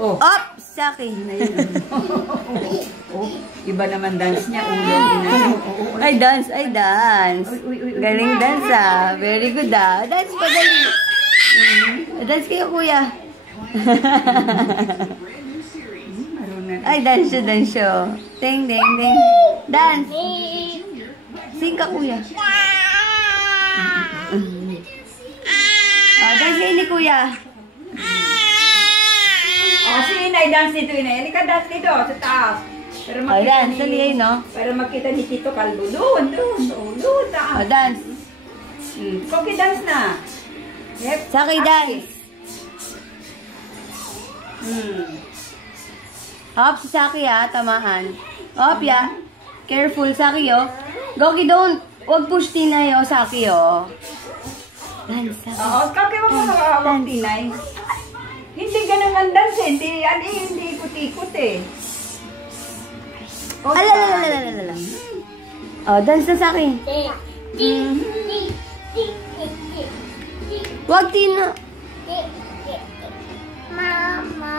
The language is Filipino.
Oh. Up! Saki. Oh, iba naman dance niya. Ulo. Ay, dance. Ay, dance. Galing dance ah. Very good ah. Dance pa galing. Dance kayo, kuya. Ay, dance siya, dance siya. Ding, ding, ding. Dance. Sing ka, kuya. Dance kayo ni kuya. Si Inay, dance dito, Inay. Hindi ka dance dito, sa taas. Para makita dance. Dali, no? Para makita ni Tito Calvo. Doon, taas. Dance. Koki, dance na. Yep. Saki, dance. Hop, si Saki ah, tamaan. Hop, ya. Careful, Saki oh. Goki, don't. Huwag push Tinay oh, Saki oh. Dance, Saki. Oo, Koki, wag mo nakakawag Tinay. Hindi ganun ang dance, hindi ikot-ikot eh. Alalalala. Oh, dance na Saki. Huwag Tina. Mama.